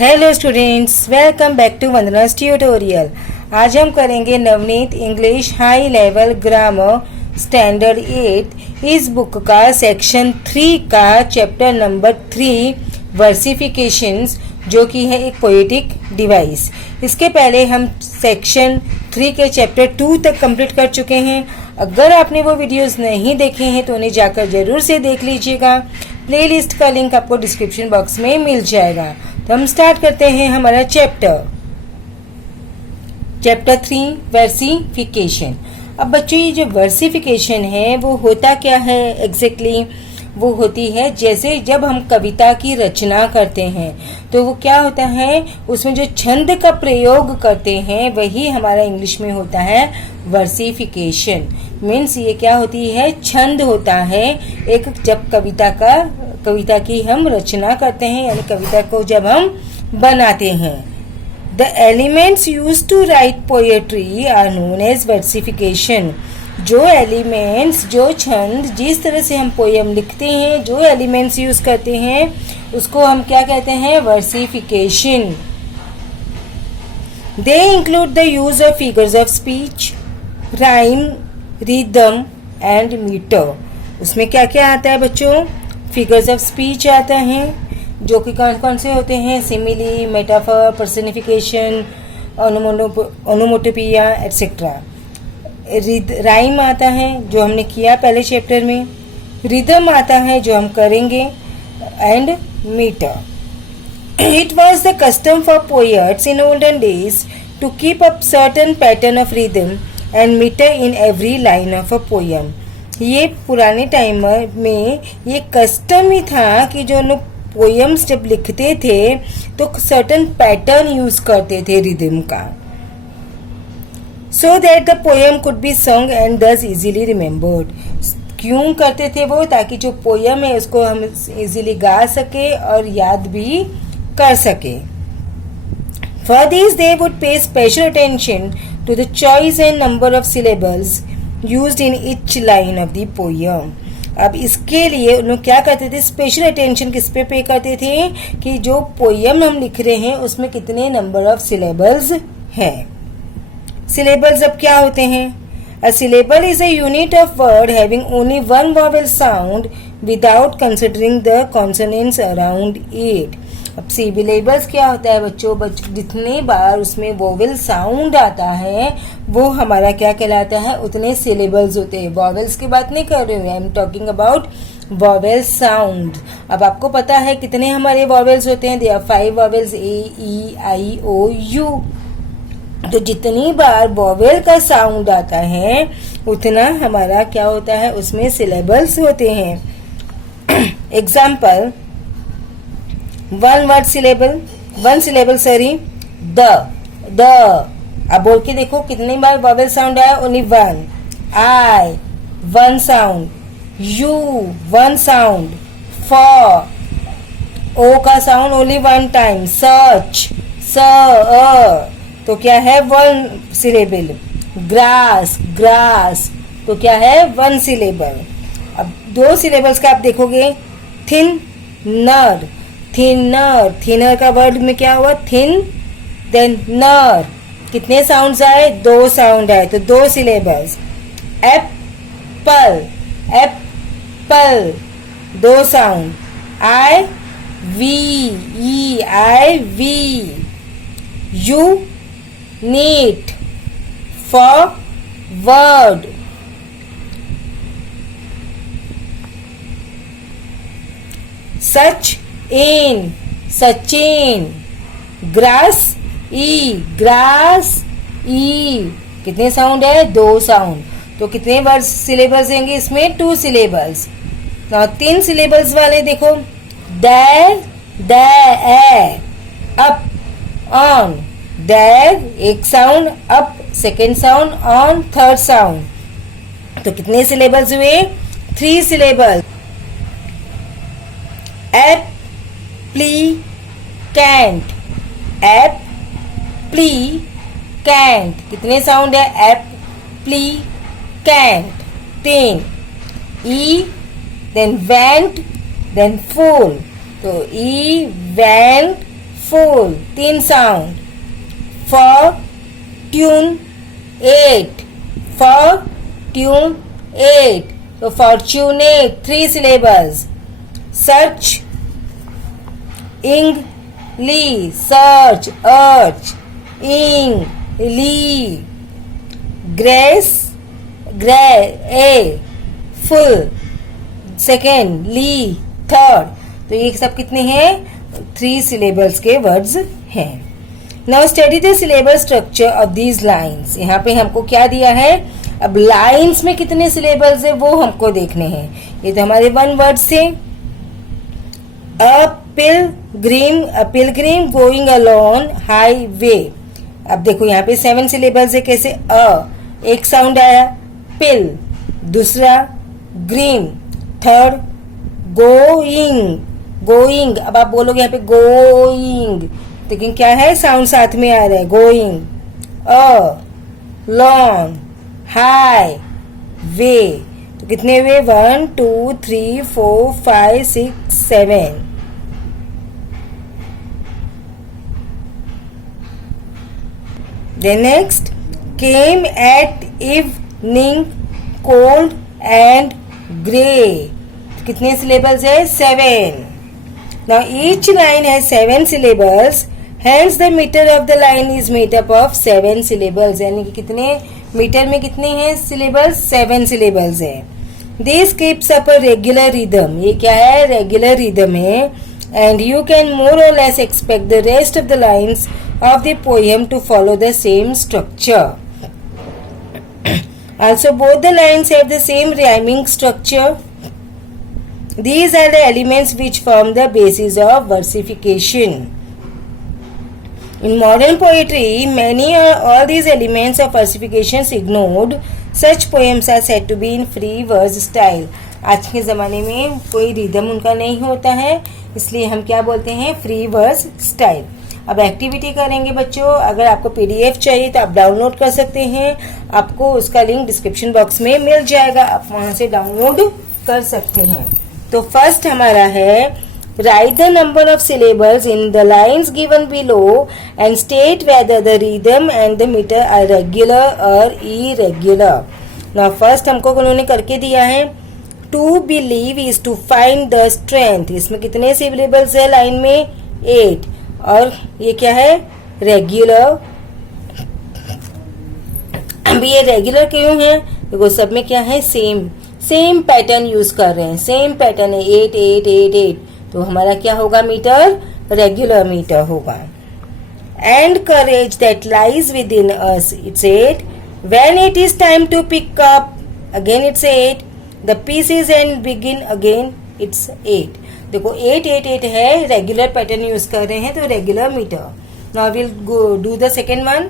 Hello students, welcome back to Vandana's tutorial. आज हम करेंगे Navneet English high level grammar standard 8 इस बुक का सेक्शन 3 का चैप्टर नंबर 3 वर्सिफिकेशंस, जो कि है एक पोएटिक डिवाइस। इसके पहले हम सेक्शन 3 के चैप्टर 2 तक कंप्लीट कर चुके हैं। अगर आपने वो वीडियोस नहीं देखे हैं तो उन्हें जाकर जरूर से देख लीजिएगा। प्लेलिस्ट का लिंक आपको डिस्क्रिप्शन बॉक्स में मिल जाएगा। तो हम स्टार्ट करते हैं हमारा चैप्टर 3 वर्सिफिकेशन। अब बच्चों, ये जो वर्सिफिकेशन है वो होता क्या है एग्जैक्टली? वो होती है जैसे जब हम कविता की रचना करते हैं तो वो क्या होता है, उसमें जो छंद का प्रयोग करते हैं वही हमारा इंग्लिश में होता है वर्सिफिकेशन। मीन्स ये क्या होती है, छंद होता है एक, जब कविता की हम रचना करते हैं, यानी कविता को जब हम बनाते हैं। The elements used to write poetry are known as versification. जो एलिमेंट्स, जो छंद, जिस तरह से हम पोएम लिखते हैं, जो एलिमेंट्स यूज करते हैं उसको हम क्या कहते हैं, versification. They include the use of figures of speech, rhyme, rhythm and metre. उसमें क्या क्या आता है बच्चों? फिगर्स ऑफ स्पीच आता है, जो कि कौन कौन से होते हैं, simile, metaphor, personification, onomatopoeia etcetera. Rhyme आता है जो हमने किया पहले चैप्टर में, रिदम आता है जो हम करेंगे, and metre. It was the custom for poets in olden days to keep up certain pattern of rhythm and metre in every line of a poem. ये पुराने टाइम में ये कस्टम ही था कि जो लोग पोएम्स जब लिखते थे तो सर्टन पैटर्न यूज करते थे रिदम का, so that the poem could be sung and thus easily remembered। क्यों करते थे वो? ताकि जो पोएम है उसको हम इजीली गा सके और याद भी कर सके। For this they would pay special attention to the choice and number of syllables used in each line of the poem। अब इसके लिए उन लोग क्या करते थे, स्पेशल अटेंशन किस पे पे करते थे कि जो पोएम हम लिख रहे हैं उसमें कितने नंबर ऑफ सिलेबल्स हैं। सिलेबल्स अब क्या होते हैं? A syllable is a unit of word having only one vowel sound without considering the consonants around it। अब सिलेबल्स क्या होता है बच्चों? जितने बार उसमें वोवेल साउंड आता है वो हमारा क्या कहलाता है, उतने सिलेबल्स होते हैं। वोवेल्स की बात नहीं कर रही हूँ, I am talking about vowel sound. अब आपको पता है कितने हमारे वोवेल्स होते हैं? They are 5 vowels, A, E, I, O, U. तो जितनी बार वोवेल का साउंड आता है उतना हमारा क्या होता है, उसमें सिलेबल्स होते हैं। Example, one syllable sorry, the. अब बोल के देखो कितनी बार वोवेल साउंड आया, only one. I, one sound. You, one sound. For, O का sound only one time. Such, तो क्या है, वन सिलेबल। ग्रास, तो क्या है, वन सिलेबल। अब 2 सिलेबल्स का आप देखोगे, थिनर, थिनर का वर्ड में क्या हुआ, थिन, देन नर। कितने साउंड्स आए? 2 साउंड आए, तो 2 syllables. Apple, 2 sound. I, we. You, neat, forward. Sachin. Grass, E. कितने साउंड है? 2 साउंड। तो कितने वर्ड सिलेबल्स देंगे इसमें? 2 सिलेबल्स। 3 सिलेबल्स वाले देखो, अप, ऑन। देयर, एक sound, up second sound, on third sound. तो कितने सिलेबल्स हुए? 3 सिलेबल। एप्लीकेंट, कितने साउंड है? एप्लीकेंट, 3। ई, देन वेंट, देन फूल। तो ई, went, full, 3 sound. Fortune, 8. Fortune, 8. So fortunate, 3 syllables. Search, ing, search, arch, ing, grace, full, second, third. तो ये सब कितने हैं? 3 syllables के words हैं. Now study the syllable structure of these lines. यहाँ पे हमको क्या दिया है? अब lines में कितने syllables है वो हमको देखने हैं. ये तो हमारे 1 words थे. A pilgrim going along highway. अब देखो यहाँ पे 7 syllables है. कैसे? एक साउंड आया, पिल, दूसरा ग्रीम, थर्ड गोइंग. अब आप बोलोगे यहाँ पे गोइंग, लेकिन क्या है? साउंड साथ में आ रहा है. गोइंग, लॉन्ग, हाई, वे. तो कितने हुए? 1 2 3 4 5 6 7. Then next, came at evening, cold and grey. कितने syllables है? 7. Now each line has 7 syllables. Hence the meter of the line is made up of 7 syllables. यानी कि कितने मीटर में कितने हैं syllables? 7 syllables है. This keeps up a regular rhythm. ये क्या है? Regular rhythm है. And you can more or less expect the rest of the lines of the poem to follow the same structure. Also, both the lines have the same rhyming structure. These are the elements which form the basis of versification. In modern poetry, many or all these elements of versification is ignored. Such poems are said to be in free verse style. आज के ज़माने में कोई rhythm उनका नहीं होता है, इसलिए हम क्या बोलते हैं? Free verse style. अब एक्टिविटी करेंगे बच्चों. अगर आपको पीडीएफ चाहिए तो आप डाउनलोड कर सकते हैं. आपको उसका लिंक डिस्क्रिप्शन बॉक्स में मिल जाएगा, आप वहां से डाउनलोड कर सकते हैं. तो फर्स्ट हमारा है, write the number of syllables in the lines given below and state whether the rhythm and the metre are regular और इरेगुलर. नाउ फर्स्ट हमको उन्होंने करके दिया है, to believe is to find the strength. इसमें कितने सिलेबल्स है line में? 8. और ये क्या है? रेगुलर. अब ये रेगुलर क्यों है? देखो सब में क्या है? सेम पैटर्न यूज कर रहे हैं. सेम पैटर्न है 8 8 8 8. तो हमारा क्या होगा? मीटर रेगुलर मीटर होगा. And courage that lies within us, it's 8. When it is time to pick up, again it's 8. The pieces and begin again, it's 8. देखो 8 8 8 है, रेगुलर पैटर्न यूज कर रहे हैं तो regular metre. Now will do the second one.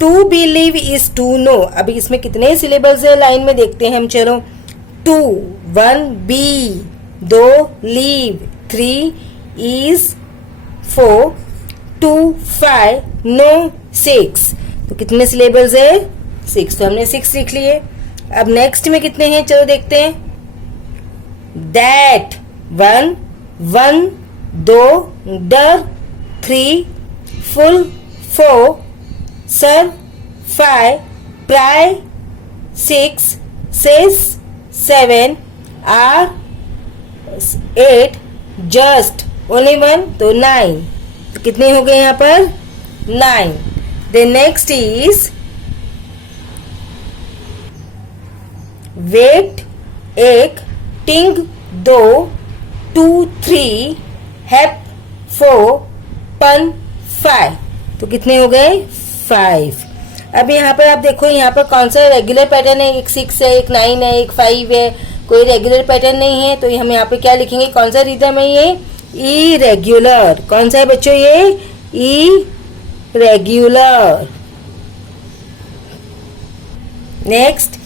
To believe is to know. अभी इसमें कितने syllables है लाइन में देखते हैं हम. चलो, 2 1 बी, 2 लीव, 3 इज, 4 2 5 नो 6. तो कितने सिलेबल्स है? 6. तो हमने 6 लिख लिए. अब नेक्स्ट में कितने हैं? चलो देखते हैं. दैट 1 1 2 डर 3 फुल 4 सर 5 प्राय 6 सेस 7 आर 8 जस्ट ओनली 1 तो 9. तो कितने हो गए यहाँ पर? 9. द नेक्स्ट इज वेट 1 टिंग 2 2 3 हैप 4 पन 5. तो कितने हो गए? 5. अब यहाँ पर आप देखो, यहाँ पर कौन सा रेगुलर पैटर्न है? एक 6 है, एक 9 है, एक 5 है. कोई रेगुलर पैटर्न नहीं है, तो हम यहाँ पे क्या लिखेंगे? कौन सा रिदम है ये? इरेगुलर. कौन सा है बच्चों ये? Irregular. Next,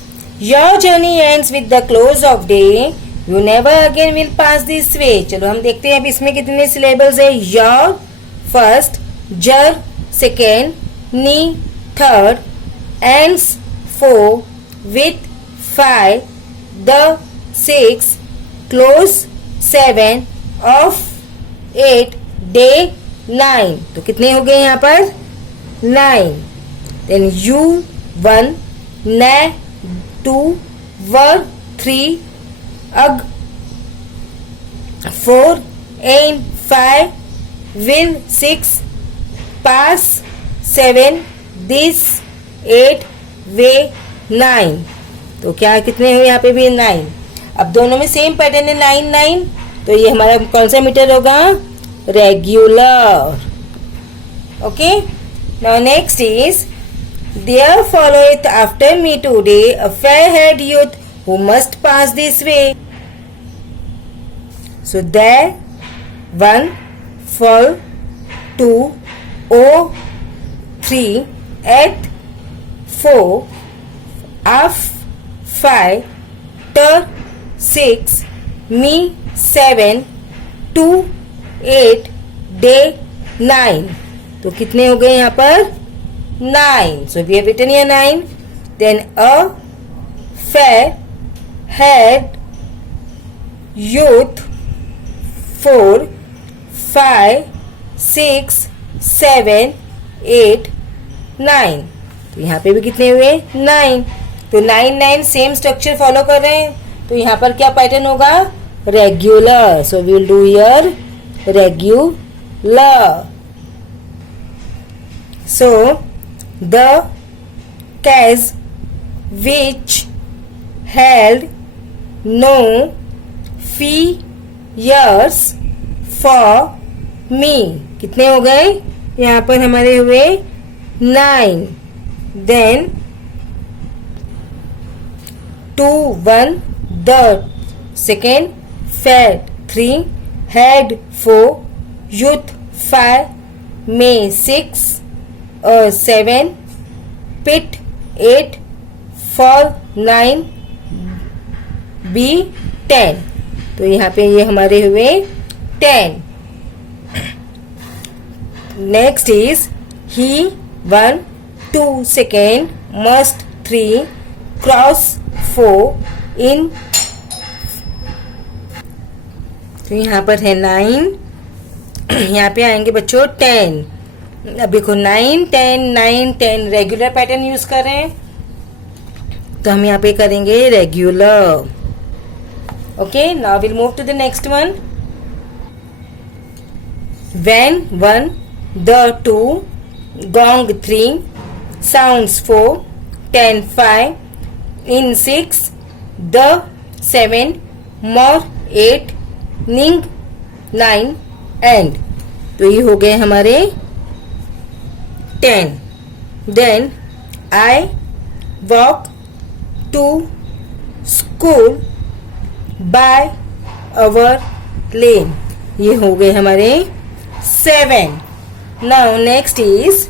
your journey ends with the close of day, you never again will pass this वे. चलो हम देखते हैं अब इसमें कितने सिलेबल्स है. योर फर्स्ट, जर second, knee third, ends 4, with 5, the 6, close 7, of 8, day 9, तो कितने हो गए यहाँ पर 9. देन यू 1 न 2 वर 3 अग 4 एन 5 विल 6 पास 7 दिस 8 वे 9. तो क्या कितने हुए यहाँ पे भी 9. अब दोनों में सेम पैटर्न है 9 9, तो ये हमारा कौन सा मीटर होगा regular. Okay. Now next is there followeth after me today a fair head youth who must pass this way. So there 1 fall 2 o 3 at 4 af 5 ter 6 me 7 2 8 day 9. तो कितने हो गए यहाँ पर 9. So we have written here 9. Then a fair had youth 4 5 6 7 8 9. तो यहाँ पे भी कितने हुए 9. तो 9 9 सेम स्ट्रक्चर फॉलो कर रहे हैं, तो यहाँ पर क्या पैटर्न होगा regular. So we will do here regular. So the cage which held no fears for me. कितने हो गए यहाँ पर हमारे हुए 9. Then 2 1 the second fat 3 had 4 youth 5 may 6 7 pit 8 fall 9 b 10. तो यहाँ पे ये हमारे हुए 10. Next is he 1 2 second must 3 cross 4 in. तो यहाँ पर है 9. यहाँ पे आएंगे बच्चों 10. अब देखो 9 10 9 10 रेगुलर पैटर्न यूज कर रहे हैं, तो हम यहाँ पे करेंगे regular. Okay. Now will move to the next one. when 1 the 2 gong 3 sounds 4 10 5 in 6 the 7 more 8 ning 9 and. तो ये हो गए हमारे 10. then I walk to school by our lane. ये हो गए हमारे 7. now next is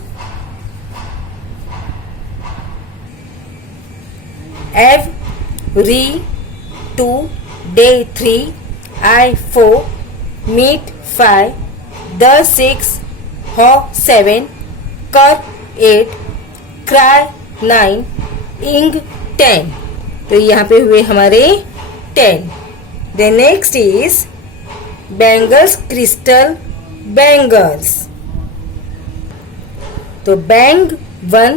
every 2 day 3 I 4 meet 5 the 6 ho 7 कर 8 cry 9 ing 10. तो यहाँ पे हुए हमारे 10. the next is bangles crystal bangles. तो बैंग 1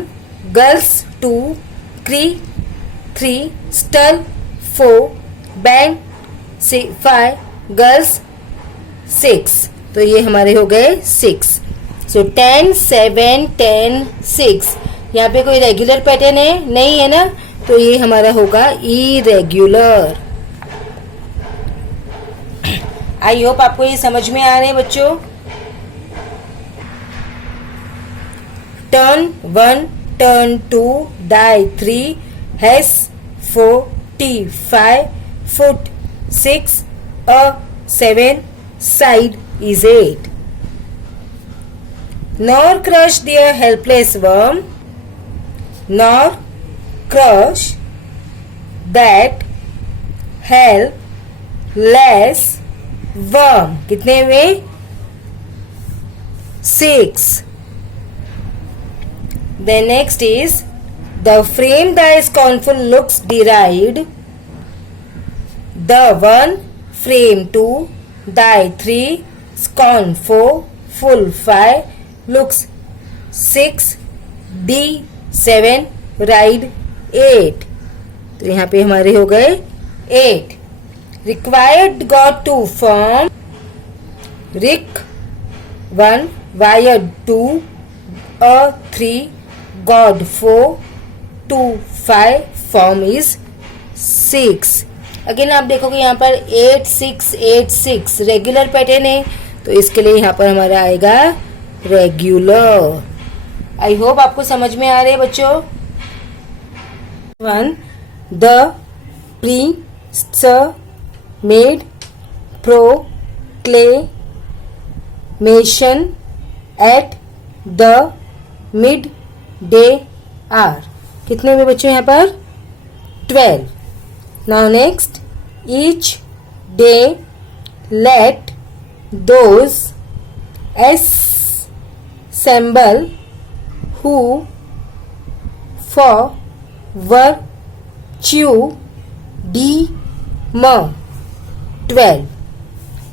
गर्ल्स 2 क्री 3 स्टल 4 बैंड 5 गर्ल्स 6. तो ये हमारे हो गए 6. सो 10 7 10 6. यहाँ पे कोई रेगुलर पैटर्न है नहीं है ना, तो ये हमारा होगा इरेग्युलर. आई होप आपको ये समझ में आ रहे हैं बच्चों. Turn 1 turn 2 die 3 has 4 T 5 foot 6 a 7 side is 8. nor crush their helpless worm nor crush that helpless worm. कितने हुए 6. the next is the frame thy scornful looks deride the 1 frame 2 thy 3 scorn 4 full 5, looks 6, D 7, ride 8। तो यहाँ पे हमारे हो गए 8। required got 2 from Rick 1, wired 2, a 3, got 4, 2 5, form is 6। Again आप देखोगे यहाँ पर 8 6 8 6 रेगुलर पैटर्न है, तो इसके लिए यहाँ पर हमारा आएगा रेगुलर। आई होप आपको समझ में आ रहे हैं बच्चों। 1 the prince made proclamation at the midday hour. कितने हुए बच्चों यहाँ पर 12। Now next, each day let those assemble who for virtue deem 12।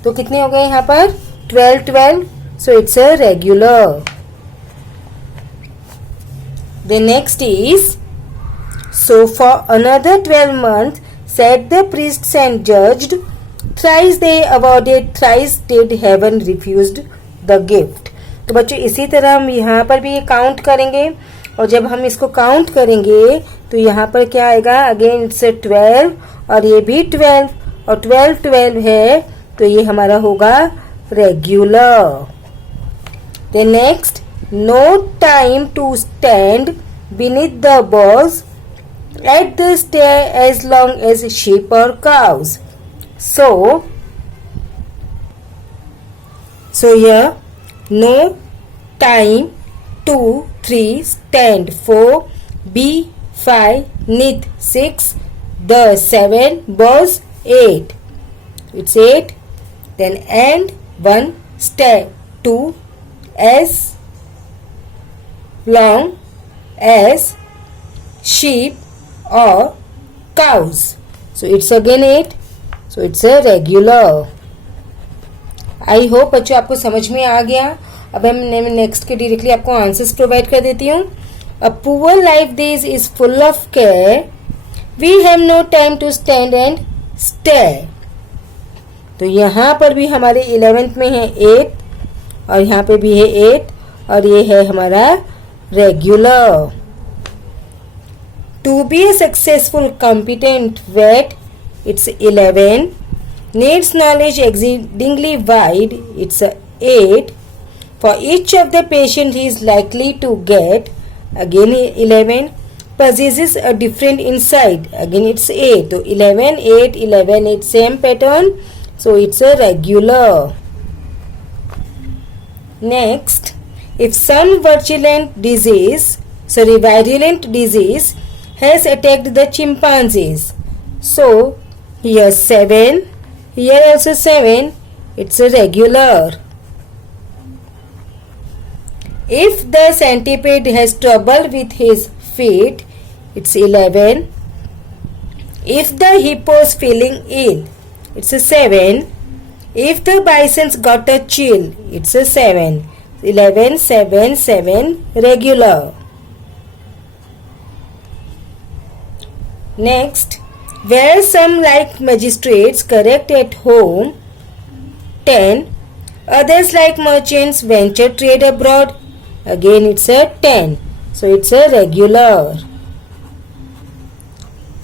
तो कितने हो गए यहाँ पर 12 12, so it's a regular। The next is, so for another 12 months sat the priests and judged, thrice they awarded, thrice did heaven refused the gift। तो बच्चों इसी तरह हम यहाँ पर भी ये काउंट करेंगे, और जब हम इसको काउंट करेंगे तो यहाँ पर क्या आएगा, अगेन इट्स 12 और ये भी 12 और 12 12 है, तो ये हमारा होगा regular. The next, no time to stand beneath the boughs at the stair as long as sheep or cows। So here, no time 2 3 stand 4 B 5 knit 6 the 7 boughs 8, it's 8। Then and 1 stay 2 as long as sheep or cows, so it's again 8, so it's a regular। I hope बच्चों आपको समझ में आ गया। अब हम next के directly आपको answers provide कर देती हूँ। A poor life days is full of care, we have no time to stand and stay. तो यहाँ पर भी हमारे 11th में है 8 और यहाँ पे भी है 8 और ये है हमारा regular. To be a successful competent wait, it's 11। needs knowledge exceedingly wide, it's 8। for each of the patient he is likely to get, again 11। possesses a different insight, again it's 8। तो 11 8 11 8 same pattern, so it's a regular। next, if some virulent disease has attacked the chimpanzees, so here 7, here also 7, it's a regular। if the centipede has trouble with his feet, it's 11। if the hippo is feeling ill, it's a 7। if the bison's got a chill, it's a 7। 11 7 7 regular। next, where some like magistrates correct at home, 10। others like merchants venture trade abroad, again it's a 10, so it's a regular।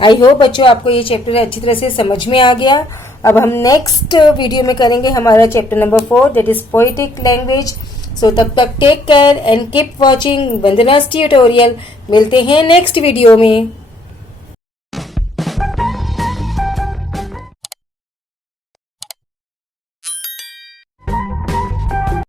I hope बच्चों आपको ये chapter अच्छी तरह से समझ में आ गया। अब हम नेक्स्ट वीडियो में करेंगे हमारा chapter number 4, that is poetic language. So तब तक take care and keep watching Vandana's tutorial. मिलते हैं नेक्स्ट वीडियो में।